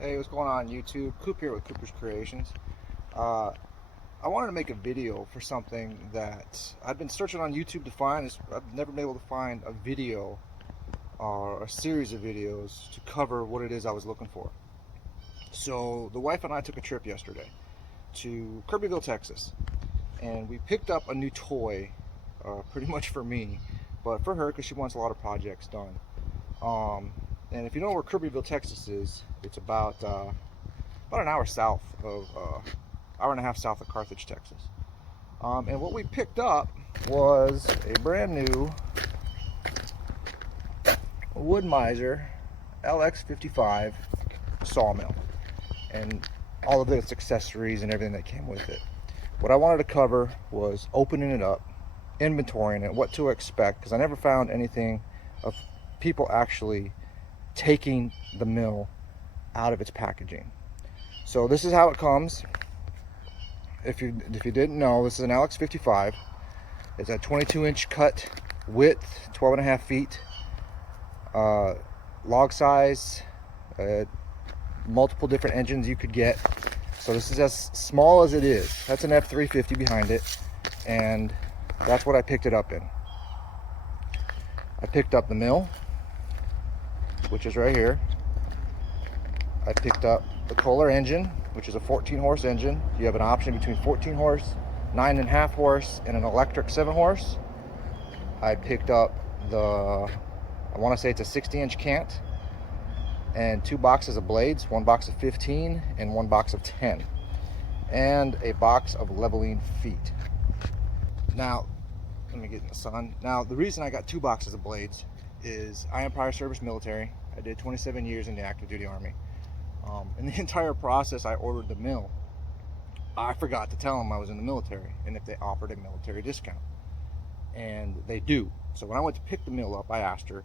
Hey, what's going on YouTube? Coop here with Cooper's Creations. I wanted to make a video for something that I've been searching on YouTube to find. I've never been able to find a video or a series of videos to cover what it is I was looking for. So the wife and I took a trip yesterday to Kirbyville, Texas, and we picked up a new toy, pretty much for me, but for her because she wants a lot of projects done. And if you know where Kirbyville, Texas is, it's about an hour south of, hour and a half south of Carthage, Texas. And what we picked up was a brand new Woodmiser LX55 Sawmill and all of its accessories and everything that came with it. What I wanted to cover was opening it up, inventorying it, what to expect, because I never found anything of people actually taking the mill out of its packaging. So this is how it comes. If you didn't know, this is an LX55. It's a 22-inch cut width, 12.5 feet, log size, multiple different engines you could get. So this is as small as it is. That's an F350 behind it, and that's what I picked it up in. I picked up the mill, which is right here. I picked up the Kohler engine, which is a 14-horse engine. You have an option between 14 horse, 9.5 horse, and an electric 7 horse. I picked up I want to say it's a 60-inch cant, and 2 boxes of blades, 1 box of 15 and 1 box of 10, and a box of leveling feet. Now, let me get in the sun. Now, the reason I got 2 boxes of blades is I am prior service military. I did 27 years in the active duty Army. In the entire process, I ordered the mill. I forgot to tell them I was in the military and if they offered a military discount. And they do. So when I went to pick the mill up, I asked her,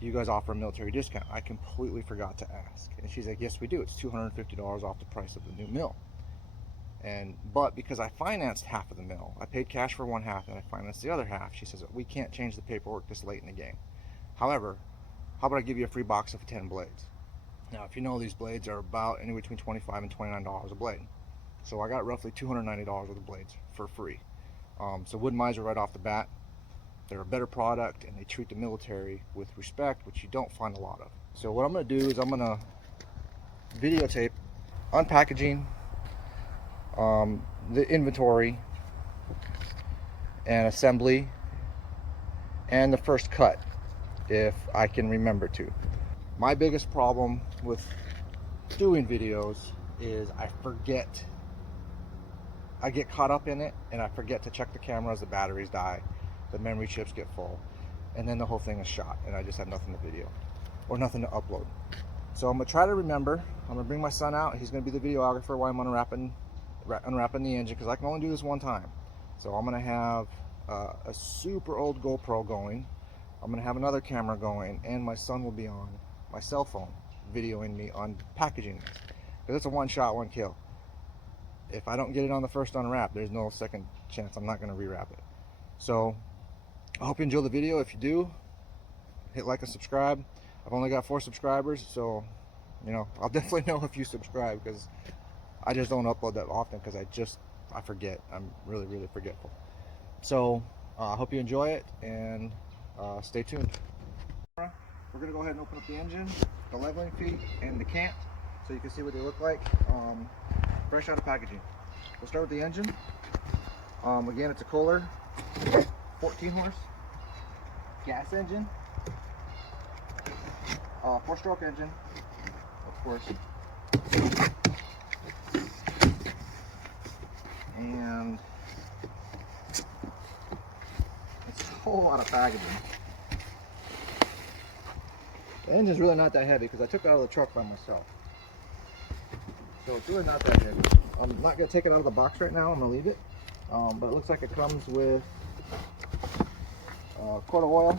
do you guys offer a military discount? I completely forgot to ask. And she's like, yes, we do. It's $250 off the price of the new mill. But because I financed half of the mill, I paid cash for one half and I financed the other half, she says, we can't change the paperwork this late in the game. However, how about I give you a free box of 10 blades? Now, if you know, these blades are about anywhere between $25 and $29 a blade. So I got roughly $290 worth of blades for free. So Woodmiser right off the bat, they're a better product and they treat the military with respect, which you don't find a lot of. So what I'm going to do is I'm going to videotape unpackaging, the inventory and assembly, and the first cut, if I can remember to. My biggest problem with doing videos is I forget. I get caught up in it and I forget to check the cameras, the batteries die, the memory chips get full, and then the whole thing is shot and I just have nothing to video or nothing to upload. So I'm gonna try to remember. I'm gonna bring my son out. He's gonna be the videographer while I'm unwrapping the engine, because I can only do this one time. So I'm gonna have a super old GoPro going. I'm gonna have another camera going, and my son will be on my cell phone videoing me on packaging this, because it's a one shot, one kill. If I don't get it on the first unwrap, there's no second chance I'm not going to rewrap it. So I hope you enjoy the video. If you do, hit like and subscribe. I've only got 4 subscribers, so you know, I'll definitely know if you subscribe, because I just don't upload that often because I forget. I'm really forgetful. So I hope you enjoy it, and stay tuned. We're going to go ahead and open up the engine, the leveling feet, and the cant, so you can see what they look like fresh out of packaging. We'll start with the engine. Again, it's a Kohler 14 horse gas engine, 4-stroke engine, of course, and it's a whole lot of packaging. The engine's really not that heavy because I took it out of the truck by myself. So it's really not that heavy. I'm not going to take it out of the box right now. I'm going to leave it. But it looks like it comes with a quart of oil,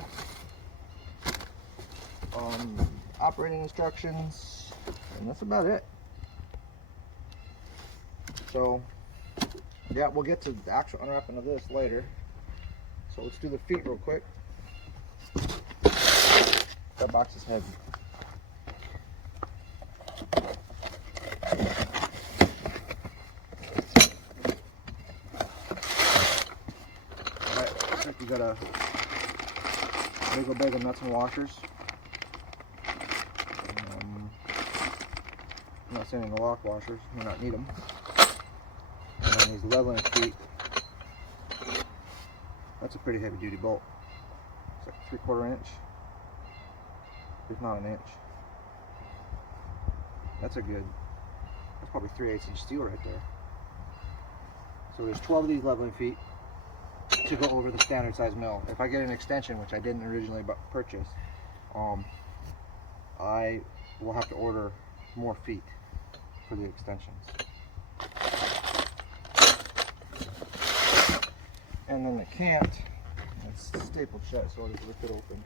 operating instructions, and that's about it. So yeah, we'll get to the actual unwrapping of this later. So let's do the feet real quick. That box is heavy. got a big old bag of nuts and washers. I'm not saying the lock washers, you might not need them. And then these leveling feet. That's a pretty heavy duty bolt. It's like 3/4 inch, if not an inch. That's probably 3/8 inch steel right there. So there's 12 of these leveling feet to go over the standard size mill. If I get an extension, which I didn't originally purchase, I will have to order more feet for the extensions. And then the cant, it's stapled shut, so I'll just rip it open.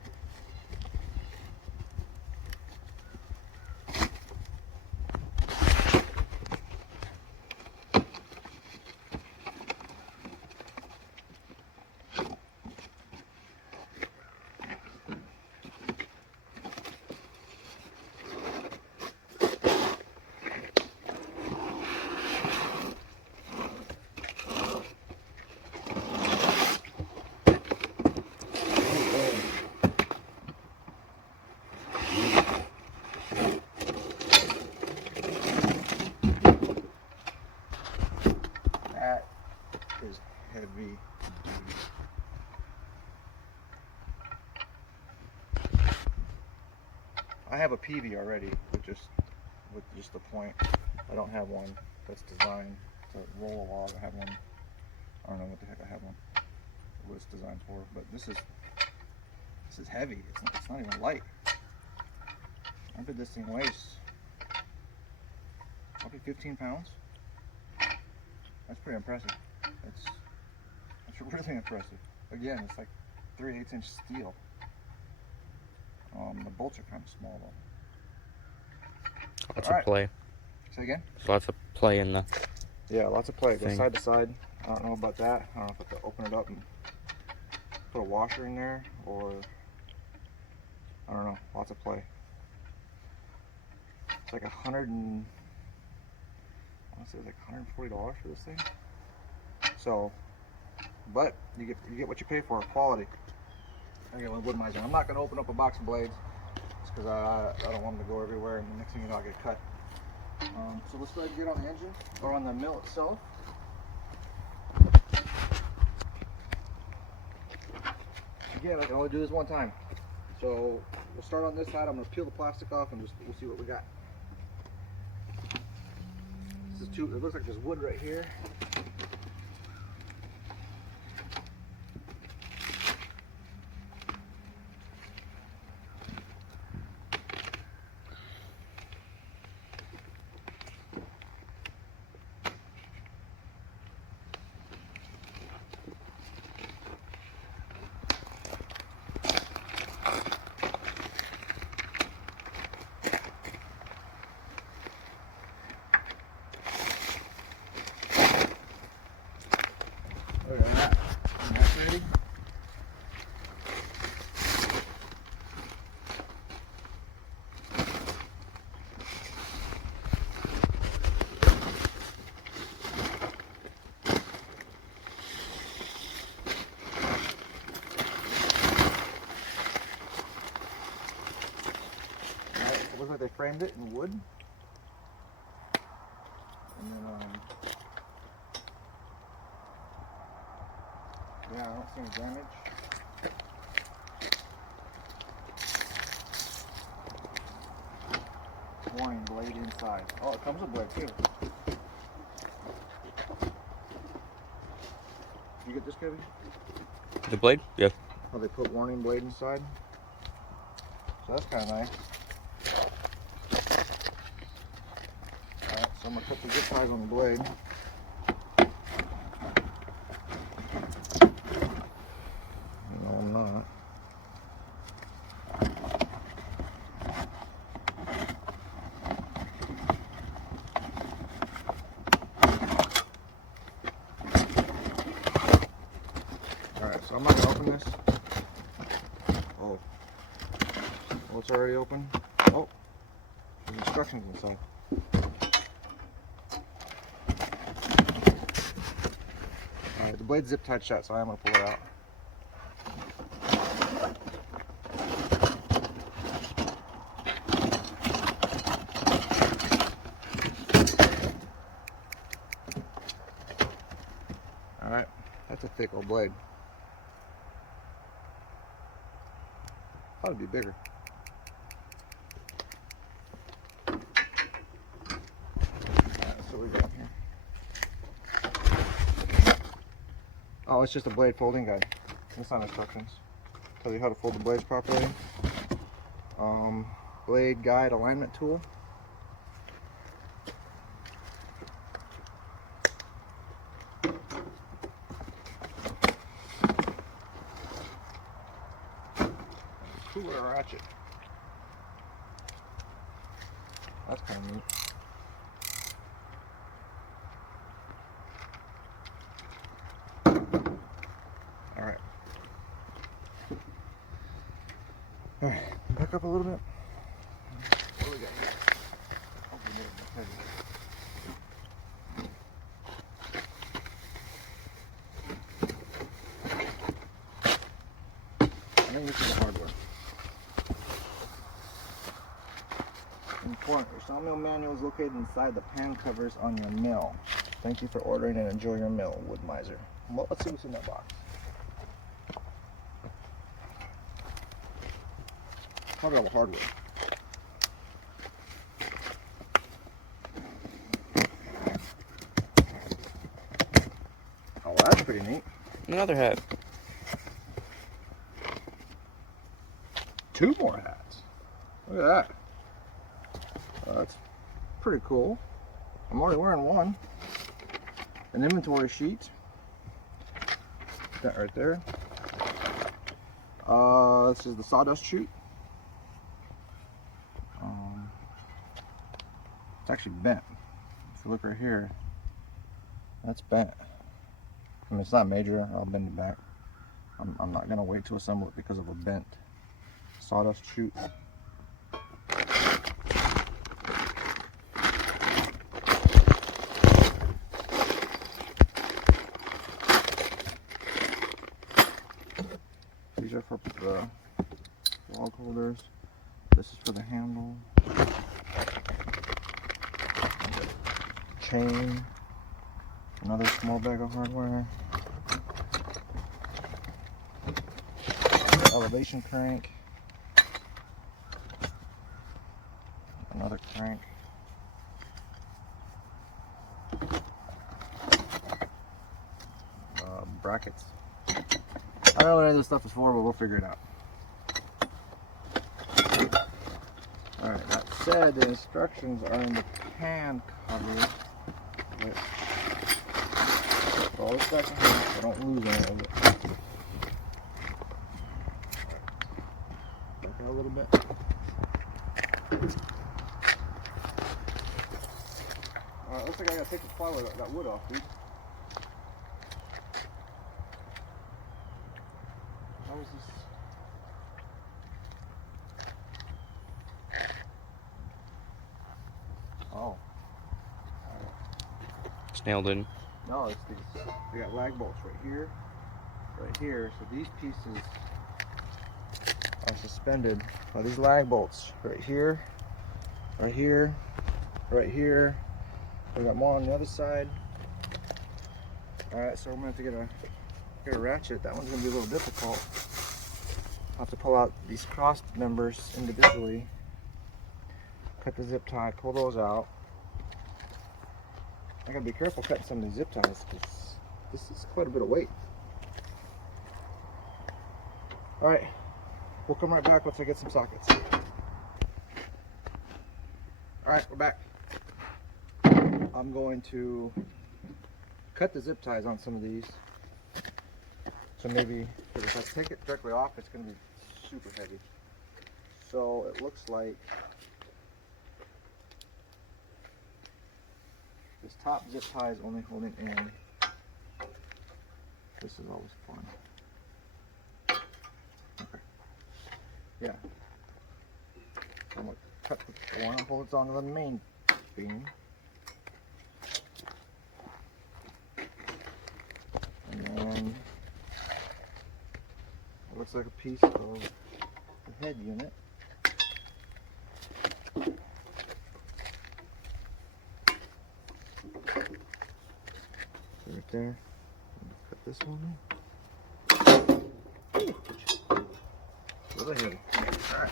That is heavy duty. I have a PV already with just the point. I don't have one that's designed to roll a log. I have one. I don't know what the heck I have one. What it's designed for, but this is heavy. It's not even light. I bet this thing weighs probably 15 pounds. That's pretty impressive. That's really impressive. Again, it's like 3/8 inch steel. The bolts are kind of small though. Lots of play. Say again? There's lots of play in the. Yeah, lots of play. Go thing. side to side. I don't know about that. I don't know if I have to open it up and put a washer in there, or I don't know. Lots of play. It's like I want to say it's like $140 for this thing. So, but you get what you pay for, quality. I get one Woodmiser. I'm not going to open up a box of blades just because I don't want them to go everywhere, and the next thing you know, I get cut. So let's go ahead and get on the engine or on the mill itself. Again, I can only do this one time. So we'll start on this side. I'm going to peel the plastic off and we'll see what we got. This is it looks like there's wood right here. Okay, and that's ready. Alright, it looks like they framed it in wood. And then yeah, I don't see any damage. Warning, blade inside. Oh, it comes with blade too. You get this, Kevin? The blade? Yeah. Oh, they put warning blade inside. So that's kind of nice. Alright, so I'm going to put the zip ties on the blade. No, I'm not. Alright, so I'm not going to open this. Oh. Well, it's already open. Oh. There's instructions inside. Alright, the blade's zip tied shut, so I'm going to pull it out. That's a thick old blade. Thought it'd be bigger. So we got here. Oh, it's just a blade folding guide. It's not instructions. Tell you how to fold the blades properly. Blade guide alignment tool. Cooler ratchet. That's kind of neat. Alright. Alright, back up a little bit. What do we got here? I think this is the hardware. Important, your sawmill manual is located inside the pan covers on your mill. Thank you for ordering and enjoy your mill, Woodmiser. Well, let's see what's in that box. Talk about hardware. Oh, that's pretty neat. Another hat. 2 more hats. Look at that. That's pretty cool. I'm already wearing one. An inventory sheet. That right there. This is the sawdust chute. It's actually bent. If you look right here, that's bent. I mean, it's not major. I'll bend it back. I'm not gonna wait to assemble it because of a bent sawdust chute. These are for the log holders. This is for the handle. Chain. Another small bag of hardware. Elevation crank. Another crank. Brackets. I don't know what any of this stuff is for, but we'll figure it out. Alright, that said, the instructions are in the pan cover. But all this back in here so I don't lose any of it. Back out a little bit. Alright, looks like I gotta take the plywood, that wood off, dude. How is this? Oh. It's nailed in. No, it's these. We got lag bolts right here. So these pieces are suspended by these lag bolts right here, right here, right here. We got more on the other side. All right, so I'm gonna have to get a ratchet. That one's gonna be a little difficult. I'll have to pull out these cross members individually, cut the zip tie, pull those out. I gotta be careful cutting some of these zip ties because this is quite a bit of weight. All right, we'll come right back once I get some sockets. All right, we're back. I'm going to cut the zip ties on some of these. So maybe, if I take it directly off, it's gonna be super heavy. So it looks like this top zip tie is only holding in. This is always fun. Okay. Yeah. I'm gonna cut the one that holds onto the main beam. And then it looks like a piece of the head unit. Right there. Cut this one. Ooh. A little heavy. All right.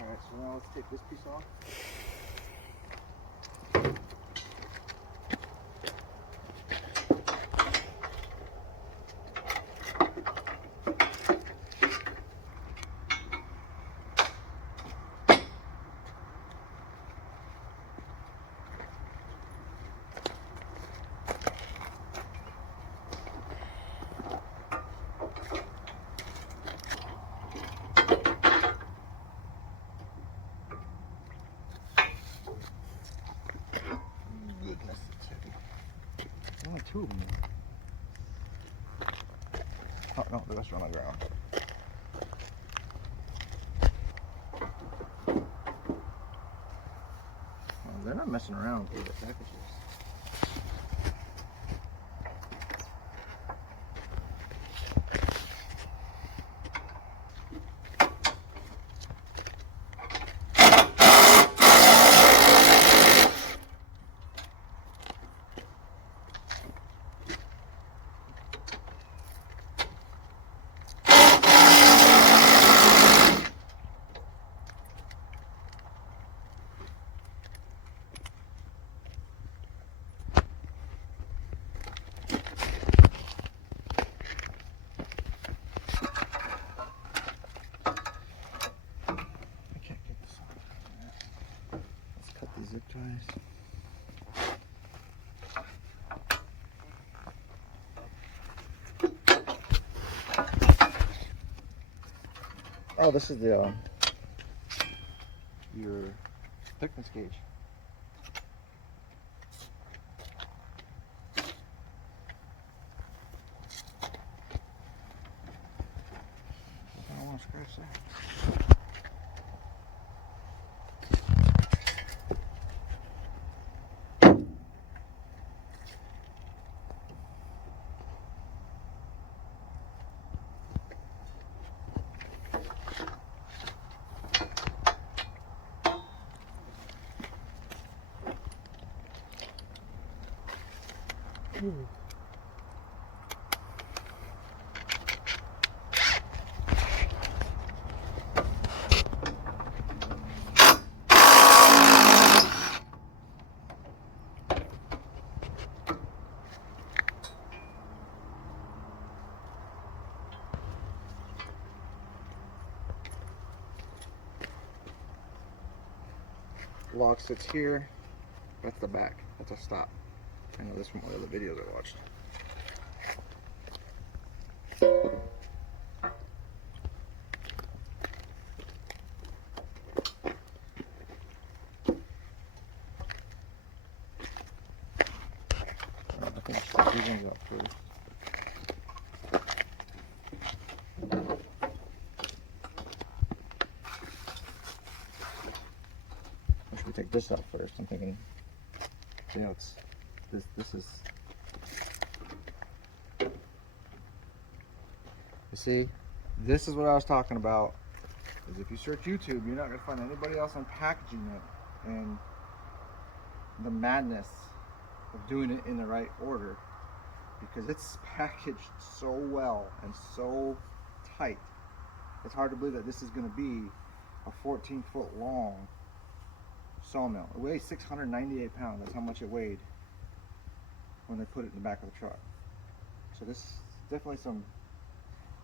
Alright, so now let's take this piece off. Goodness, it's heavy. Only two of them. Oh no, the rest are on the ground. Well, they're not messing around with the packages. These zip ties. Oh, this is the your thickness gauge. I don't want to scratch that. Lock sits here. That's the back. That's a stop. I know this from one of the videos I watched. I think I should put these ones up first. I should take this out first. I'm thinking, you know, it's this is. You see, this is what I was talking about. Is if you search YouTube, you're not gonna find anybody else unpackaging it, and the madness of doing it in the right order, because it's packaged so well and so tight. It's hard to believe that this is going to be a 14-foot long sawmill. It weighs 698 pounds. That's how much it weighed when they put it in the back of the truck. So this is definitely some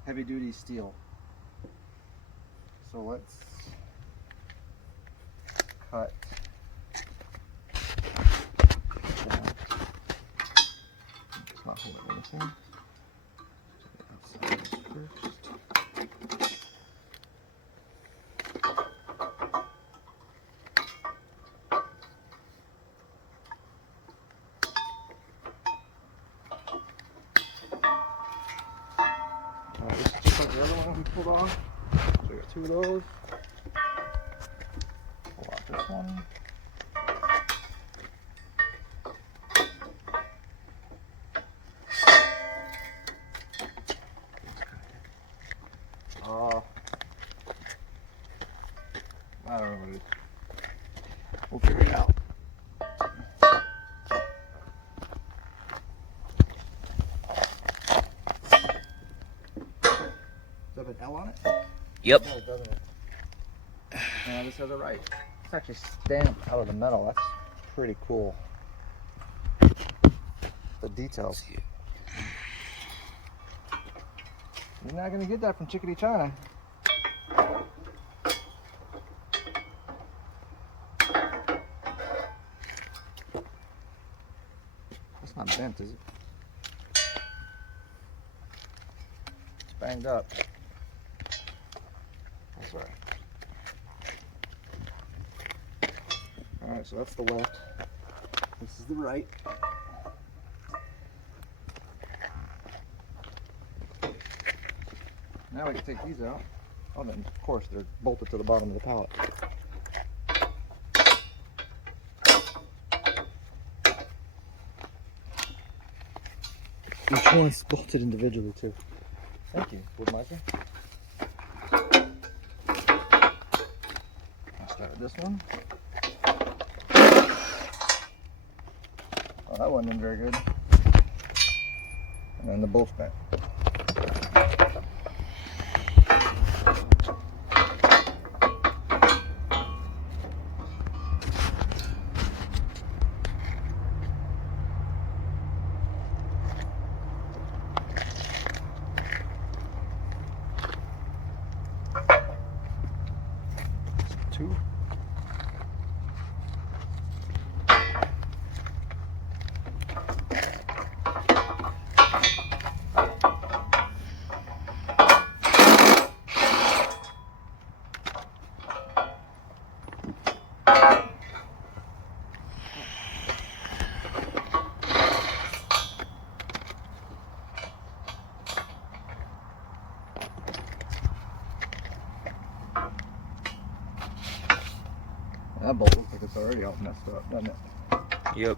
heavy duty steel. So let's cut. It's not holding anything. Hold on. So I got 2 of those. Pull out this one. I don't know what it is. We'll figure it out. Does it have an L on it? Yep. No, it doesn't. Yeah, this has a right. It's actually stamped out of the metal. That's pretty cool. The details. You're not gonna get that from Chickadee, China. That's not bent, is it? It's banged up. That's all right. All right, so that's the left. This is the right. Now we can take these out. Oh, then of course they're bolted to the bottom of the pallet. Each one's bolted individually too. Thank you, Woodmiser. I'll start with this one. Oh, that wasn't in very good. And then the bolt's bent. Two. That bolt looks like it's already all messed up, doesn't it? Yep.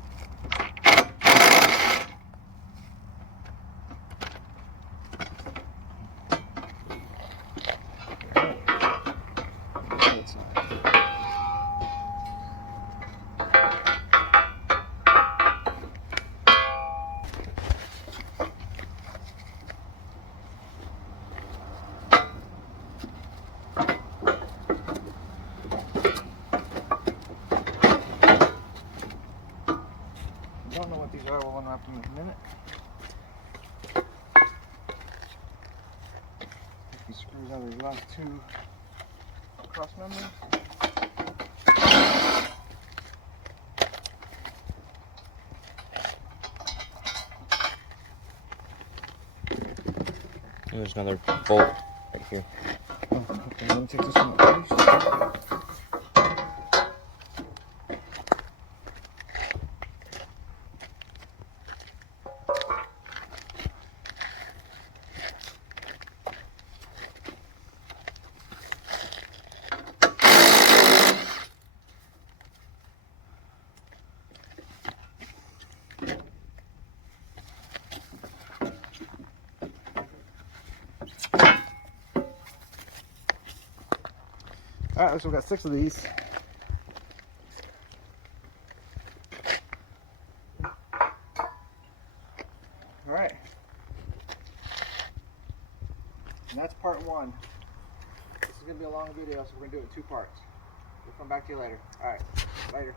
I don't know what these are. We'll unwrap them in a minute. Take these screws out of these last 2 cross members. There's another bolt right here. Oh, okay, let me take this one out first. Alright, so we've got 6 of these. Alright. And that's part 1. This is going to be a long video, so we're going to do it in 2 parts. We'll come back to you later. Alright, later.